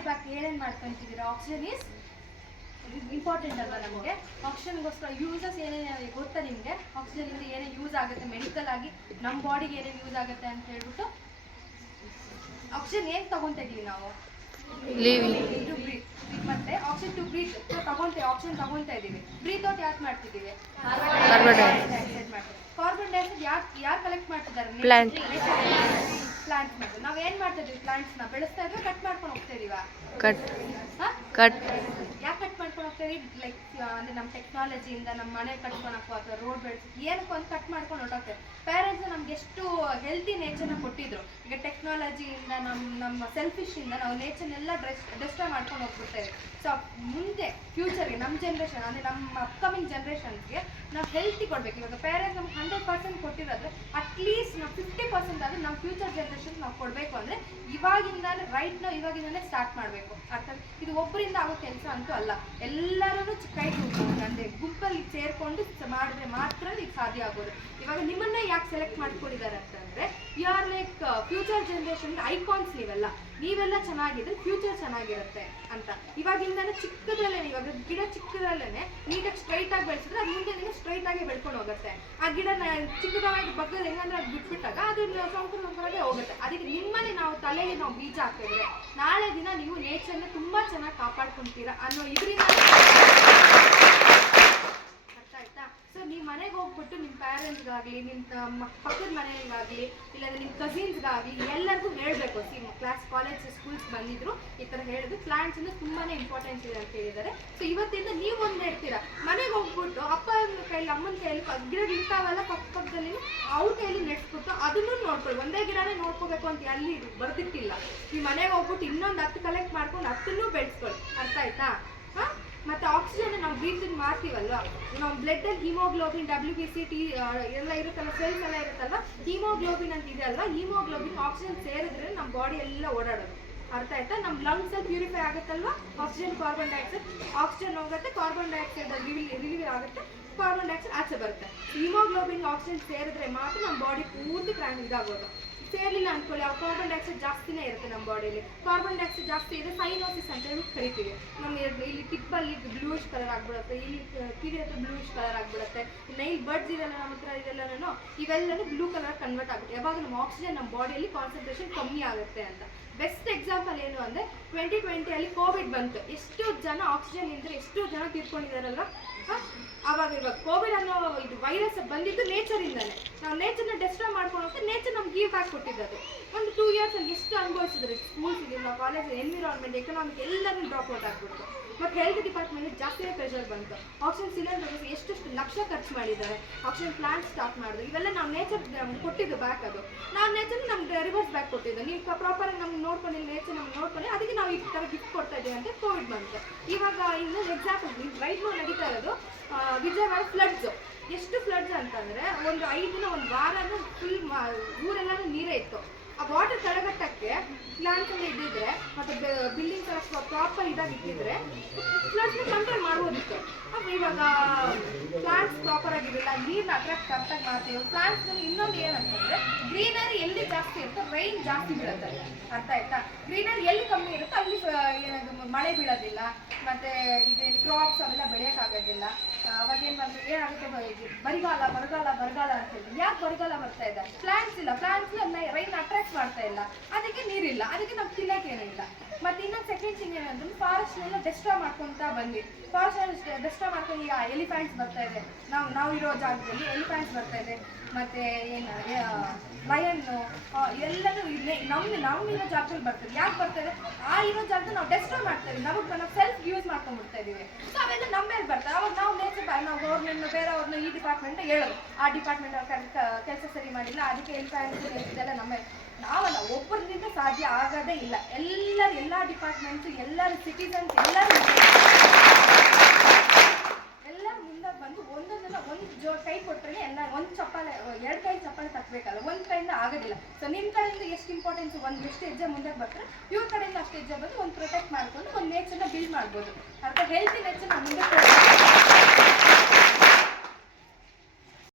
Body back ಏನೇನು ಮಾಡ್ಕೊಂತಿದ್ದೀರಾ? Oxygen is important ಅಲ್ವಾ ನಮಗೆ? ಆಕ್ಸಿಜನ್ಗೋಸ್ಕರ ಯೂಸಸ್ ಏನೇನು ಗೊತ್ತಾ ನಿಮಗೆ? ಆಕ್ಸಿಜನಿಂದ ಏನೇನು ಯೂಸ್ ಆಗುತ್ತೆ ಮೆಡಿಕಲ್ ಆಗಿ, ನಮ್ಮ ಬಾಡಿಗೆ ಏನೇನು ಯೂಸ್ ಆಗುತ್ತೆ ಅಂತ ಹೇಳ್ಬಿಟ್ಟು. ಆಕ್ಸಿಜನ್ ಏನು ತಗೊತಾ ಇದೀವಿ ನಾವು? ಮತ್ತೆ ಆಕ್ಸಿಜನ್ ಟು ಬ್ರೀತ್ ತಗೊಂತೇವೆ, ಆಕ್ಸಿಜನ್ ತಗೊಂತಾ ಇದೀವಿ. ಬ್ರೀತ್ ಔಟ್ ಯಾಕೆ ಮಾಡ್ತಿದ್ದೀವಿ? ಕಾರ್ಬನ್ ಡೈಆಕ್ಸೈಡ್ ಮಾಡ್ತೀವಿ. ಕಾರ್ಬನ್ ಡೈಆಕ್ಸೈಡ್ ಯಾರು ಕಲೆಕ್ಟ್ ಮಾಡ್ತಿದ್ದಾರೆ? ಪ್ಲಾಂಟ್ಸ್ ಮಾಡ್ತೀವಿ. ನಾವು ಏನು ಮಾಡ್ತಾ ಇದೀವಿ? ಪ್ಲಾಂಟ್ಸ್ನ ಬೆಳೆಸ್ತಾ ಇದ್ವಿ, ಕಟ್ ಮಾಡ್ಕೊಂಡು ಹೋಗ್ತಾ ಇದೀವ? ಯಾಕೆ ಕಟ್ ಮಾಡ್ಕೊಂಡು ಹೋಗ್ತಾ ಇದೀವಿ? ಲೈಕ್ ಅಂದರೆ ನಮ್ಮ ಟೆಕ್ನಾಲಜಿಯಿಂದ ನಮ್ಮ ಮನೆ ಕಟ್ಕೊಳಕ್ಕೋ ಅಥವಾ ರೋಡ್ ಬೆಳೆಸಿ ಏನಕ್ಕೋ ಅಂತ ಕಟ್ ಮಾಡ್ಕೊಂಡು ಹೊರಟೋಗ್ತೇವೆ. ಪೇರೆಂಟ್ಸ್ ನಮ್ಗೆ ಎಷ್ಟು ಹೆಲ್ತಿ ನೇಚರ್ನ ಕೊಟ್ಟಿದ್ರು. ಈಗ ಟೆಕ್ನಾಲಜಿಯಿಂದ ನಮ್ಮ ಸೆಲ್ಫಿಶಿಂದ ನಾವು ನೇಚರ್ನೆಲ್ಲ ಡಿಸ್ಟ್ರಾಯ್ ಮಾಡ್ಕೊಂಡು ಹೋಗ್ಬಿಡ್ತೇವೆ. ಸೊ ಮುಂದೆ ಫ್ಯೂಚರ್ಗೆ ನಮ್ಮ ಜನ್ರೇಷನ್ ಅಂದರೆ ನಮ್ಮ ಅಪ್ಕಮಿಂಗ್ ಜನ್ರೇಷನ್ಗೆ ನಾವು ಹೆಲ್ತಿ ಕೊಡಬೇಕು. ಇವಾಗ ಪೇರೆಂಟ್ಸ್ ನಮ್ಗೆ 100% ಕೊಟ್ಟಿರೋದ್ರೆ ಅಟ್ಲೀಸ್ಟ್ ನಾವು 50% ಆದರೆ ನಮ್ಮ ಫ್ಯೂಚರ್ ಜನ್ರೇಷನ್ ನಾವು ಕೊಡಬೇಕು. ಅಂದರೆ ಇವಾಗಿಂದಾನೆ ಇವಾಗಿಂದಾನೆ ಸ್ಟಾರ್ಟ್ ಮಾಡಬೇಕು. ಅರ್ಥಾತ್ ಇದು ಒಬ್ಬರಿಂದ ಆಗೋ ಕೆಲಸ ಅಂತೂ ಅಲ್ಲ. ಎಲ್ಲರೂ ಕೈ ಅಂದರೆ ಗುಂಪಲ್ಲಿ ಸೇರಿಕೊಂಡು ಮಾಡಿದ್ರೆ ಮಾತ್ರ ಇದು ಸಾಧ್ಯ ಆಗೋದು. ಇವಾಗ ನಿಮ್ಮನ್ನೇ ಯಾಕೆ ಸೆಲೆಕ್ಟ್ ಮಾಡ್ಕೊಂಡಿದ್ದಾರೆ ಅಂತಂದರೆ ಯು ಆರ್ ಲೈಕ್ ಫ್ಯೂಚರ್ ಜನ್ರೇಷನ್ಗೆ ಐಕಾನ್ಸ್ ನೀವೆಲ್ಲ ಚೆನ್ನಾಗಿದ್ರೆ ಫ್ಯೂಚರ್ ಚೆನ್ನಾಗಿರುತ್ತೆ ಅಂತ. ಇವಾಗಿಂದಾನೆ ಚಿಕ್ಕದ್ರಲ್ಲೇ, ಇವಾಗ ಗಿಡ ಚಿಕ್ಕದ್ರಲ್ಲೇ ನೀಟಾಗಿ ಸ್ಟ್ರೈಟಾಗಿ ಬೆಳೆಸಿದ್ರೆ ಅದು ಮುಂದೆ ನೀವು ಸ್ಟ್ರೈಟಾಗಿ ಬೆಳ್ಕೊಂಡು ಹೋಗುತ್ತೆ. ಆ ಗಿಡನ ಚಿಕ್ಕದಾಗಿ ಬಗ್ಗದ ಹೆಂಗಂದ್ರೆ ಅದು ಬಿಟ್ಬಿಟ್ಟಾಗ ಅದು ಸಂಪೂರ್ಣವಾಗಿ ಹೋಗುತ್ತೆ. ಅದಕ್ಕೆ ನಿಮ್ಮಲ್ಲಿ ನಾವು ತಲೆಗೆ ನಾವು ಬೀಜ ಹಾಕಿದ್ರೆ ನಾಳೆ ದಿನ ನೀವು ನೇಚರ್ನ ತುಂಬ ಚೆನ್ನಾಗಿ ಕಾಪಾಡ್ಕೊತೀರಾ ಅನ್ನೋ ಇದರಿಂದ ಅರ್ಥ ಆಯ್ತಾ? ಸೊ ನೀವು ಮನೆಗೆ ಹೋಗ್ಬಿಟ್ಟು ನಿಮ್ಮ ಪ್ಯಾರೆಂಟ್ಸ್ಗಾಗಲಿ, ನಿಮ್ಮ ಪಕ್ಕದ ಮನೆಗಾಗಲಿ, ಇಲ್ಲಾಂದ್ರೆ ನಿಮ್ಮ ಕಸಿನ್ಸ್ಗಾಗಲಿ ಎಲ್ಲರಿಗೂ ಹೇಳಬೇಕು. ಕ್ಲಾಸ್ ಕಾಲೇಜ್ ಸ್ಕೂಲ್ಸ್ ಬಂದಿದ್ರು ಈ ಥರ ಹೇಳಿದ್ರು ಪ್ಲಾಂಟ್ಸ್ ಅಂದರೆ ತುಂಬಾ ಇಂಪಾರ್ಟೆನ್ಸ್ ಇದೆ ಅಂತ ಹೇಳಿದ್ದಾರೆ. ಸೊ ಇವತ್ತಿಂದ ನೀವು ಒಂದು ಹೇಳ್ತೀರಾ, ಮನೆಗೆ ಹೋಗ್ಬಿಟ್ಟು ಅಪ್ಪನ ಕೈಲಿ ಅಮ್ಮನ ಕೈಯಲ್ಲಿ ಗಿಡ ಇರ್ತಾವಲ್ಲ ಪಕ್ಕದಲ್ಲಿ ಅವ್ರ ಕೈಯಲ್ಲಿ ನೆಡ್ಸ್ಬಿಟ್ಟು ಅದನ್ನು ನೋಡ್ಕೊಳ್ಳಿ. ಒಂದೇ ಗಿಡನೇ ನೋಡ್ಕೋಬೇಕು ಅಂತ ಅಲ್ಲಿ ಬರ್ದಿಟ್ಟಿಲ್ಲ. ನೀವು ಮನೆಗೆ ಹೋಗ್ಬಿಟ್ಟು ಇನ್ನೊಂದು 10 ಕಲೆಕ್ಟ್ ಮಾಡ್ಕೊಂಡು 10ನ್ನೂ ಬೆಳೆಸ್ಕೊಳ್ಳಿ. ಅರ್ಥ ಆಯ್ತಾ? ಹಾಂ. ಮತ್ತು ಆಕ್ಸಿಜನ್ ನಾವು ಬ್ರೀತಿಂಗ್ ಮಾಡ್ತೀವಲ್ವ, ನಾವು ಬ್ಲಡ್ಡಲ್ಲಿ ಹಿಮೋಗ್ಲೋಬಿನ್, WBC, ಎಲ್ಲ ಇರುತ್ತಲ್ಲ, ಸೆಲ್ಸ್ ಎಲ್ಲ ಇರುತ್ತಲ್ವ, ಹಿಮೋಗ್ಲೋಬಿನ್ ಅಂತ ಇದೆ ಅಲ್ವಾ, ಹಿಮೋಗ್ಲೋಬಿನ್ ಆಕ್ಸಿಜನ್ ಸೇರಿದ್ರೆ ನಮ್ಮ ಬಾಡಿ ಎಲ್ಲ ಓಡಾಡೋದು. ಅರ್ಥ ಆಯ್ತಾ? ನಮ್ಮ ಲಂಗ್ಸಲ್ಲಿ ಪ್ಯೂರಿಫೈ ಆಗುತ್ತಲ್ವ, ಆಕ್ಸಿಜನ್ ಕಾರ್ಬನ್ ಡೈಆಕ್ಸೈಡ್, ಆಕ್ಸಿಜನ್ ಹೋಗುತ್ತೆ, ಕಾರ್ಬನ್ ಡೈಆಕ್ಸೈಡ್ ರಿಲೀವ್ ಆಗುತ್ತೆ, ಕಾರ್ಬನ್ ಡೈಆಕ್ಸೈಡ್ ಆಚೆ ಬರುತ್ತೆ. ಹಿಮೋಗ್ಲೋಬಿನ್ ಆಕ್ಸಿಜನ್ ಸೇರಿದ್ರೆ ಮಾತ್ರ ನಮ್ಮ ಬಾಡಿ ಪೂರ್ತಿ ಇದಾಗೋದು. ಸೇರಲಿಲ್ಲ ಅಂದ್ಕೊಳ್ಳಿ, ಆ ಕಾರ್ಬನ್ ಡೈಆಕ್ಸೈಡ್ ಜಾಸ್ತಿನೇ ಇರುತ್ತೆ ನಮ್ಮ ಬಾಡಿಯಲ್ಲಿ. ಕಾರ್ಬನ್ ಡೈಆಕ್ಸೈಡ್ ಜಾಸ್ತಿ ಇದೆ ಸೈನೋಸಿಸ್ ಅಂತ ಹೇಳಿ ಕರಿತೀವಿ. ನಮ್ಮ ಇಲ್ಲಿ ಟಿಪ್ಪಲ್ಲಿ ಬ್ಲೂಯಿಶ್ ಕಲರ್ ಆಗಿಬಿಡುತ್ತೆ, ಇಲ್ಲಿ ಕಿವಿ ಹತ್ರ ಬ್ಲೂಯಿಶ್ ಕಲರ್ ಆಗಿಬಿಡುತ್ತೆ. ನೈಲ್ ಬರ್ಡ್ಸ್ ಇದೆಲ್ಲ ನಮ್ಮ ಹತ್ರ ಇದೆಲ್ಲನೂ ಇವೆಲ್ಲನೂ ಬ್ಲೂ ಕಲರ್ ಕನ್ವರ್ಟ್ ಆಗುತ್ತೆ. ಯಾವಾಗ ನಮ್ಮ ಆಕ್ಸಿಜನ್ ನಮ್ಮ ಬಾಡಿಯಲ್ಲಿ ಕಾನ್ಸಂಟ್ರೇಷನ್ ಕಮ್ಮಿ ಆಗುತ್ತೆ ಅಂತ. ಬೆಸ್ಟ್ ಎಕ್ಸಾಂಪಲ್ ಏನು ಅಂದರೆ 2020 ಕೋವಿಡ್ ಬಂತು. ಎಷ್ಟು ಜನ ಆಕ್ಸಿಜನ್ ಇದ್ದರೆ ಎಷ್ಟು ಜನ ತೀರ್ಕೊಂಡಿದ್ದಾರಲ್ವ. ಇವಾಗ ಕೋವಿಡ್ ಅನ್ನೋ ಇದು ವೈರಸ್ ಬಂದಿದ್ದು ನೇಚರಿಂದಾನೆ. ನಾವು ನೇಚರ್ನ ಡೆಸ್ಟ್ರಾಯ್ ಮಾಡ್ಕೊಂಡು ಹೋಗ್ತಾ ನೇಚರ್ ನಮ್ಗೆ ಗೀವ್ ಬ್ಯಾಕ್ ಕೊಟ್ಟಿದ್ದದು. ಒಂದು 2 years ಅಲ್ಲಿ ಎಷ್ಟು ಅನುಭವಿಸಿದ್ರೆ ಸ್ಕೂಲ್ಸ್ ಇದೆಲ್ಲ, ಕಾಲೇಜ್, ಎನ್ವಿರಾನ್ಮೆಂಟ್, ಎಕನಾಮಿಕ್ ಎಲ್ಲರೂ ಡ್ರಾಪ್ ಔಟ್ ಆಗ್ಬಿಡ್ತು. ಮತ್ತು ಹೆಲ್ತ್ ಡಿಪಾರ್ಟ್ಮೆಂಟ್ ಜಾಸ್ತಿನೇ ಪ್ರೆಷರ್ ಬಂತು. ಆಕ್ಸಿಜನ್ ಸಿಲಿಂಡರ್ಸ್ ಎಷ್ಟು ಲಕ್ಷ ಖರ್ಚು ಮಾಡಿದ್ದಾರೆ, ಆಕ್ಸಿಜನ್ ಪ್ಲಾಂಟ್ ಸ್ಟಾರ್ಟ್ ಮಾಡಿದ್ರು. ಇವೆಲ್ಲ ನಾವು ನೇಚರ್ ಕೊಟ್ಟಿದ್ದು ಬ್ಯಾಕ್. ಅದು ನಾವು ನೇಚರ್ ನಮ್ಗೆ ರಿವರ್ಸ್ ಬ್ಯಾಕ್ ಕೊಟ್ಟಿದ್ದು. ನೀವು ಪ್ರಾಪರಾಗಿ ನಮ್ಗೆ ನೋಡ್ಕೊಂಡು ನೇಚರ್ ನಮ್ಗೆ ನೋಡ್ಕೊಂಡು ಅದಕ್ಕೆ ನಾವು ಈ ಥರ ಗಿಫ್ಟ್ ಕೊಡ್ತಾ ಇದ್ದೀವಿ ಅಂತ ಕೋವಿಡ್ ಬಂತು. ಇವಾಗ ಇನ್ನೊಂದು ಎಕ್ಸಾಂಪಲ್ ರೈಟ್ ನಾವು ನಡೀತಾ ಇರೋದು ವಿಜಯವಾಡ ಫ್ಲಡ್ಸ್. ಎಷ್ಟು ಫ್ಲಡ್ಸ್ ಅಂತಂದರೆ ಒಂದು 5 ದಿನ, ಒಂದು ವಾರನೂ ಫುಲ್ ಊರೆಲ್ಲನೂ ನೀರೇ ಇತ್ತು. ಆ ವಾಟರ್ ತಡೆಗಟ್ಟಕ್ಕೆ ಪ್ಲಾಂಟ್ಸ್ ಎಲ್ಲ ಇದ್ದಿದ್ರೆ ಮತ್ತು ಬಿಲ್ಡಿಂಗ್ಸ್ ಎಲ್ಲ ಪ್ರಾಪರ್ ಇದಾಗಿ ಇಟ್ಟಿದ್ರೆ ಫ್ಲಡ್ಸ್ನ ಕಂಟ್ರೋಲ್ ಮಾಡ್ಬೋದಿತ್ತು. ಇವಾಗ ಪ್ಲಾಂಟ್ಸ್ ಪ್ರಾಪರ್ ಆಗಿರಲಿಲ್ಲ, ನೀರನ್ನ ಅಟ್ರಾಕ್ಟ್ ಕರೆಕ್ಟಾಗಿ ಮಾಡ್ತೀವಿ. ಪ್ಲಾಂಟ್ಸ್ನಲ್ಲಿ ಇನ್ನೊಂದು ಏನಂತಂದರೆ ಗ್ರೀನರಿ ಎಲ್ಲಿ ಜಾಸ್ತಿ ಇರುತ್ತೋ ರೈನ್ ಜಾಸ್ತಿ ಬೀಳುತ್ತೆ. ಅರ್ಥ ಆಯ್ತಾ? ಗ್ರೀನರಿ ಎಲ್ಲಿ ಕಮ್ಮಿ ಇರುತ್ತೋ ಅಲ್ಲಿ ಮಳೆ ಬೀಳೋದಿಲ್ಲ, ಮತ್ತು ಇದು ಕ್ರಾಪ್ಸ್ ಅವೆಲ್ಲ ಬೆಳೆಯೋಕ್ಕಾಗೋದಿಲ್ಲ. ಅವಾಗೇನು ಏನಾಗುತ್ತೆ, ಬರಗಾಲ ಅಂತ ಹೇಳಿ. ಯಾಕೆ ಬರಗಾಲ ಬರ್ತಾ ಇದೆ? ಪ್ಲಾಂಟ್ಸ್ ಇಲ್ಲ, ರೈನ್ ಅಟ್ರಾಕ್ಟ್ ಮಾಡ್ತಾ ಇಲ್ಲ, ಅದಕ್ಕೆ ನೀರಿಲ್ಲ, ಅದಕ್ಕೆ ನಾವು ತಿನ್ನೋಕ್ಕೇನೂ ಇಲ್ಲ. ಮತ್ತು ಇನ್ನೊಂದು ಸೆಕೆಂಡ್ ಥಿಂಗ್ ಏನಂದ್ರೆ ಫಾರೆಸ್ಟ್ನೆಲ್ಲ ಡೆಸ್ಟ್ರಾಯ್ ಮಾಡ್ಕೊತಾ ಬಂದ್ವಿ. ಫಾರೆಸ್ಟ್ ಡೆಸ್ಟ್ರಾಯ್ ಮಾಡ್ಕೊಂಡು ಈಗ ಎಲಿಫೆಂಟ್ಸ್ ಬರ್ತಾ ಇದೆ, ನಾವು ಇರೋ ಜಾಗದಲ್ಲಿ ಎಲಿಫೆಂಟ್ಸ್ ಬರ್ತಾ ಇದೆ, ಮತ್ತು ಏನು ಲಯನ್ನು ಎಲ್ಲನೂ ನಮ್ಮಿರೋ ಜಾಗದಲ್ಲಿ ಬರ್ತದೆ. ಯಾಕೆ ಬರ್ತದೆ? ಆ ಇರೋ ಜಾಗದಲ್ಲಿ ನಾವು ಡೆಸ್ಟ್ರಾಯ್ ಮಾಡ್ತಾ ಇದ್ದೀವಿ, ನಾವು ಸೆಲ್ಫ್ ಯೂಸ್ ಮಾಡ್ಕೊಂಡ್ಬಿಡ್ತಾ ಇದ್ದೀವಿ. ಸೊ ಅವೆಲ್ಲ ನಮ್ಮ ಮೇಲೆ ಬರ್ತದೆ. ಅವಾಗ ನಾವು ನಾವು ಗೌರ್ಮೆಂಟ್ ಬೇರೆಯವ್ರನ್ನ ಈ ಡಿಪಾರ್ಟ್ಮೆಂಟ್ ಹೇಳೋದು, ಆ ಡಿಪಾರ್ಟ್ಮೆಂಟ್ ಕೆಲಸ ಸರಿ ಮಾಡಿಲ್ಲ, ಅದಕ್ಕೆ ಎಲಿಫೆಂಟ್ಸ್ ಇದೆಲ್ಲ ನಮ್ಮ ನಾವಲ್ಲ, ಒಬ್ಬರಿಂದ ಸಾಧ್ಯ ಆಗೋದೇ ಇಲ್ಲ. ಎಲ್ಲ ಡಿಪಾರ್ಟ್ಮೆಂಟ್ಸು, ಎಲ್ಲರೂ ಸಿಟಿಸನ್ಸ್ ಎಲ್ಲರೂ ಮುಂದೆ ಬಂದು ಒಂದೊಂದನ್ನ ಒಂದು ಕೈ ಕೊಟ್ಟರೆ ಎಲ್ಲ ಒಂದು ಚಪ್ಪಾಳೆ, 2 ಕೈ ಚಪ್ಪಾಳೆ ತಕ್ಕಬೇಕಲ್ಲ, ಒಂದು ಕೈಯಿಂದ ಆಗೋದಿಲ್ಲ. ಸೊ ನಿಮ್ಮ ಕಡೆಯಿಂದ ಎಷ್ಟು ಇಂಪಾರ್ಟೆನ್ಸ್, ಎಷ್ಟು ಹೆಜ್ಜೆ ಮುಂದೆ ಬರ್ತಾರೆ, ಇವ್ರ ಕಡೆಯಿಂದ ಅಷ್ಟು ಹೆಜ್ಜೆ ಬಂದು ಒಂದು ಪ್ರೊಟೆಕ್ಟ್ ಮಾಡಿಕೊಂಡು ಒಂದು ನೇಚರ್ನ ಬಿಲ್ಡ್ ಮಾಡ್ಬೋದು. ಅಥವಾ ಹೆಲ್ತಿ ನೇಚರ್ನ ಮುಂದೆ